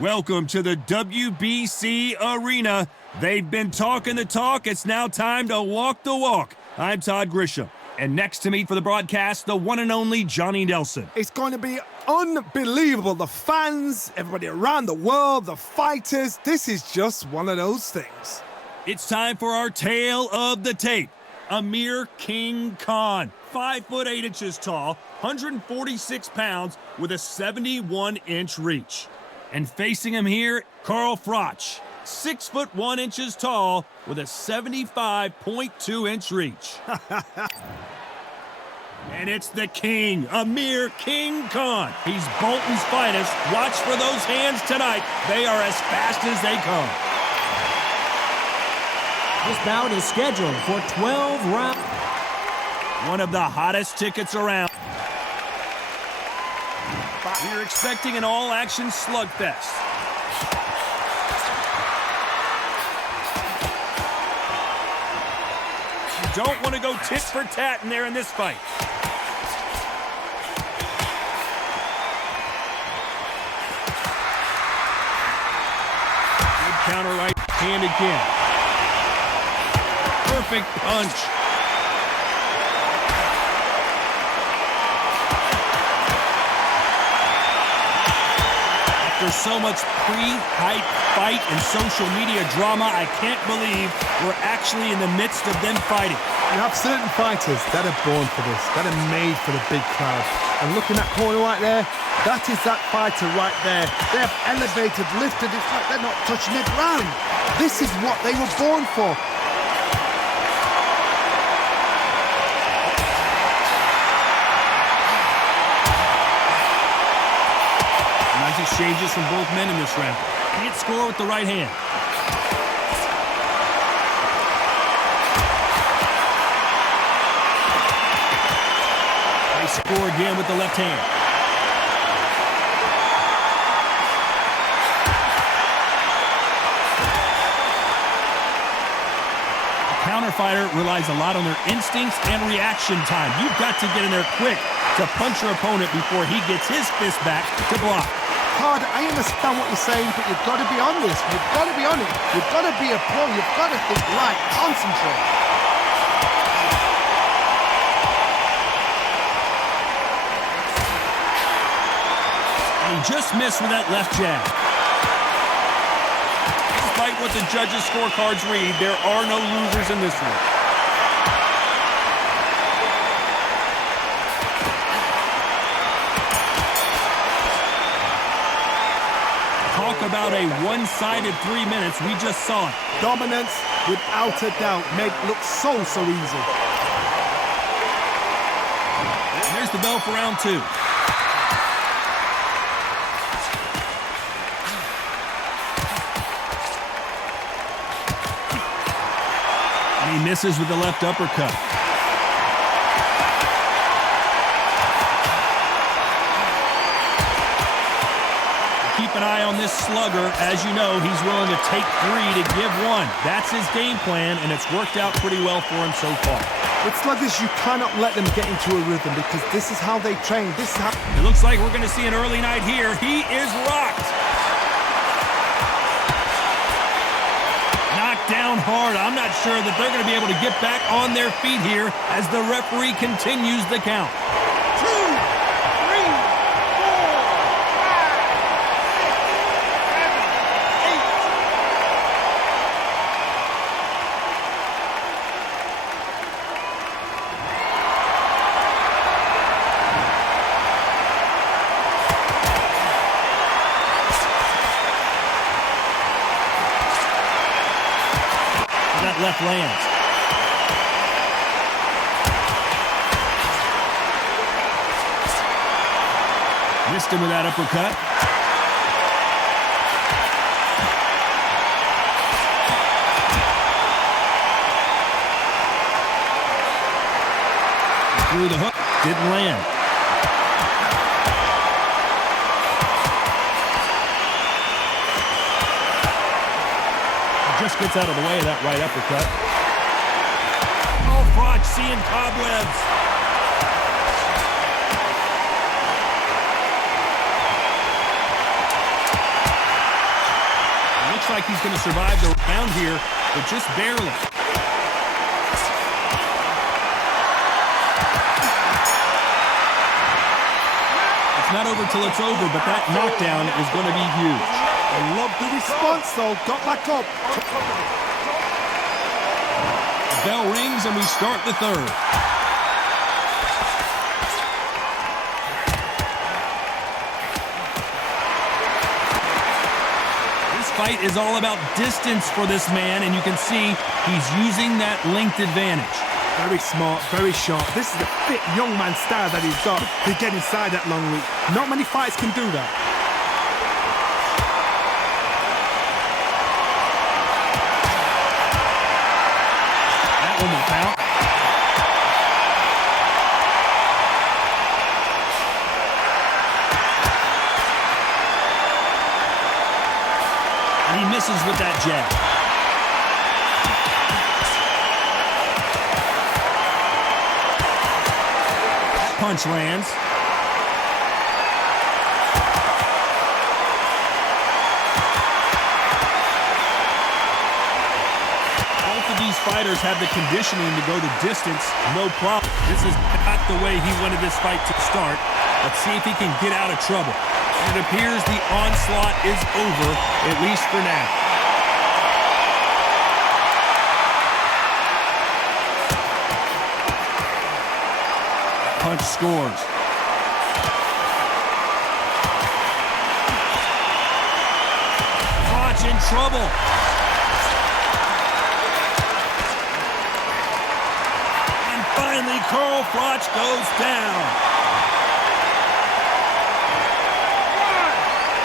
Welcome to the WBC Arena. They've been talking the talk. It's now time to walk the walk. I'm Todd Grisham. And next to me for the broadcast, the one and only Johnny Nelson. It's going to be unbelievable. The fans, everybody around the world, the fighters. This is just one of those things. It's time for our tale of the tape. Amir King Khan, 5 foot 8 inches tall, 146 pounds with a 71-inch reach. And facing him here, Carl Froch, 6 foot 1 inches tall with a 75.2-inch reach. And it's the king, Amir King Khan. He's Bolton's finest. Watch for those hands tonight. They are as fast as they come. This bout is scheduled for 12 rounds. One of the hottest tickets around. We're expecting an all-action slugfest. You don't want to go tit for tat in there in this fight. Good counter right hand again. Perfect punch. There's so much pre-hype fight and social media drama, I can't believe we're actually in the midst of them fighting. You have certain fighters that are born for this, that are made for the big crowd. And looking at that corner right there, that is that fighter right there. They have elevated, lifted, it's like they're not touching the ground. This is what they were born for. Exchanges from both men in this round. Can't score with the right hand. They score again with the left hand. A counter fighter relies a lot on their instincts and reaction time. You've got to get in there quick to punch your opponent before he gets his fist back to block. Todd, I understand what you're saying, but you've got to be on this. You've got to be on it. You've got to be a pro. You've got to think right. Concentrate. And he just missed with that left jab. Despite what the judges' scorecards read, there are no losers in this one. Talk about a one-sided 3 minutes. We just saw it. Dominance, without a doubt, made it look so easy. There's the bell for round 2. And he misses with the left uppercut. Keep an eye on this slugger. As you know, he's willing to take 3 to give 1. That's his game plan, and it's worked out pretty well for him so far. With sluggers, you cannot let them get into a rhythm because this is how they train. This is how... It looks like we're going to see an early night here. He is rocked. Knocked down hard. I'm not sure that they're going to be able to get back on their feet here as the referee continues the count. 2, 3, 4, 5, 6, 7, 8. That left lands. Missed him with that uppercut. Threw the hook, didn't land. Just gets out of the way of that right uppercut. Oh, Froch seeing cobwebs. like he's going to survive the round here, but just barely. It's not over till it's over, but that knockdown is going to be huge. I love the response, though. Got back up. The bell rings, and we start the third. This fight is all about distance for this man, and you can see he's using that length advantage. Very smart, very sharp. This is a fit young man style that he's got to get inside that long reach. Not many fighters can do that. That one will count. And he misses with that jab. Punch lands. Both of these fighters have the conditioning to go the distance, no problem. This is not the way he wanted this fight to start. Let's see if he can get out of trouble. And it appears the onslaught is over, at least for now. Punch scores. Froch in trouble. And finally, Carl Froch goes down.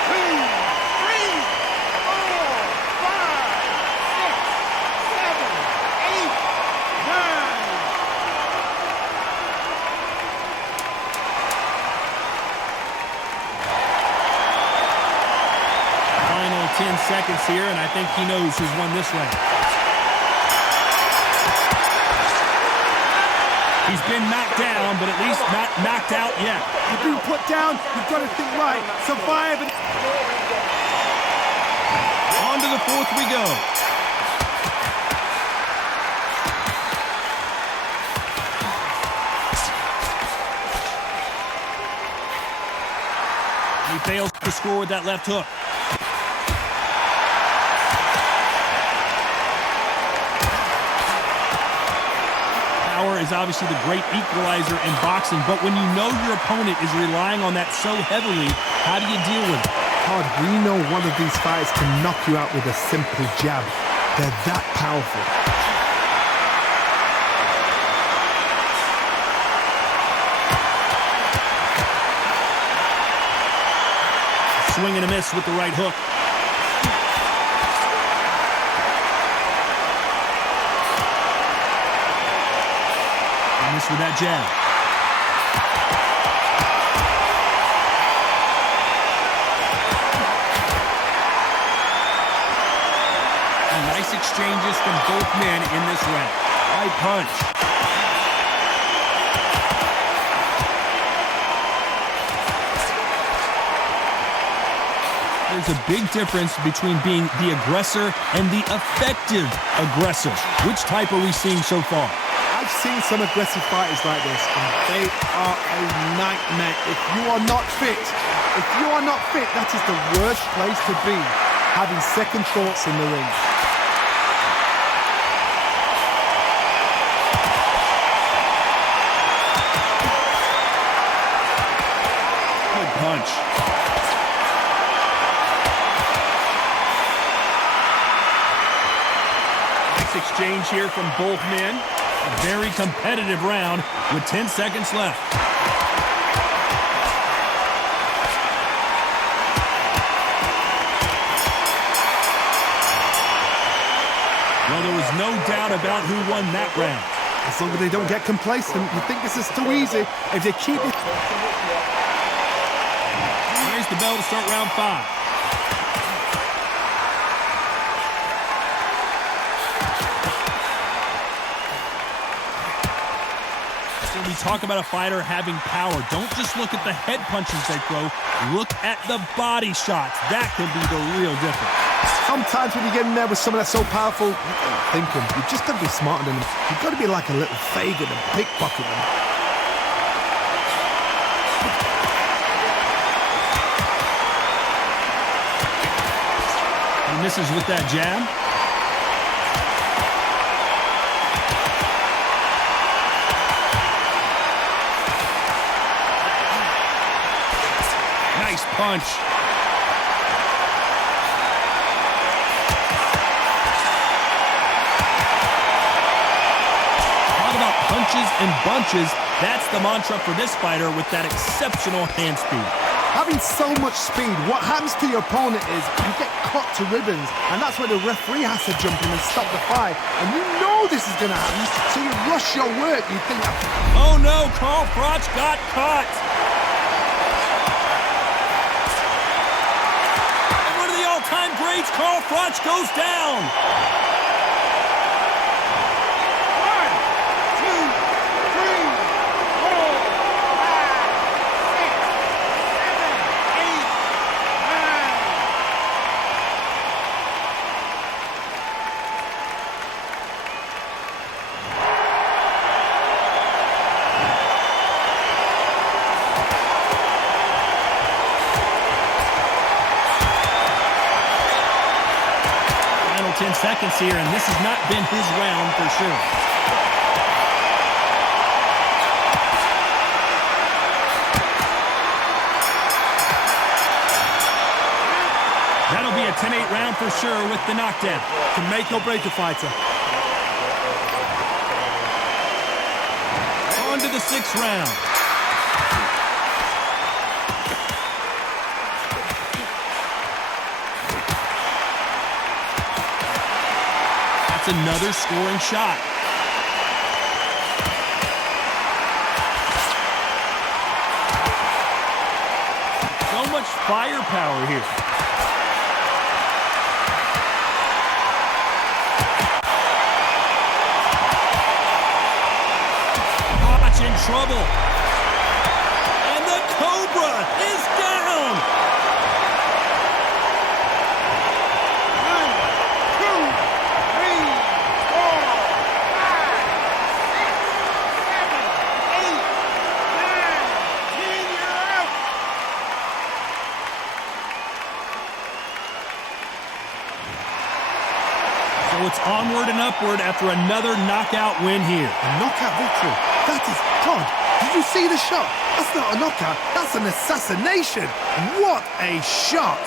1, 2, 3, 4, 10 seconds here, and I think he knows who's won this round. He's been knocked down, but at least not knocked out yet. You've been put down, you've got to think right. Survive. On to the fourth we go. He fails to score with that left hook. Power is obviously the great equalizer in boxing, but when you know your opponent is relying on that so heavily, how do you deal with it? Todd, we know one of these fighters can knock you out with a simple jab. They're that powerful. Swing and a miss with the right hook. And miss with that jab. And nice exchanges from both men in this round. Right punch. There's a big difference between being the aggressor and the effective aggressor. Which type are we seeing so far? I've seen some aggressive fighters like this, and they are a nightmare. If you are not fit, that is the worst place to be, having second thoughts in the ring. Good punch. Exchange here from both men. A very competitive round with 10 seconds left. Well, there was no doubt about who won that round. As long as they don't get complacent, you think this is too easy. If they keep it... Here's the bell to start round 5. we talk about a fighter having power, don't just look at the head punches they throw. Look at the body shots. That can be the real difference. Sometimes when you get in there with someone that's so powerful, you're thinking, you've just got to be smarter than them. You've got to be like a little Fagin and pickpocket them. He misses with that jab. Nice punch. Talk about punches and bunches. That's the mantra for this fighter with that exceptional hand speed. Having so much speed, what happens to your opponent is you get cut to ribbons, and that's where the referee has to jump in and stop the fight. And you know this is going to happen, so you rush your work. You think, oh no, Froch got caught. And one of the all-time greats, Froch goes down. 10 seconds here, and this has not been his round for sure. That'll be a 10-8 round for sure with the knockdown. Can make or break a fighter. On to the 6th round. That's another scoring shot. So much firepower here. Froch in trouble. And the Cobra is down. 1, 2, 3, 4, 5, 6, 7, 8, 9, 10, you're out. So it's onward and upward after another knockout win here. A knockout victory. That is God. Did you see the shot? That's not a knockout. That's an assassination. What a shot.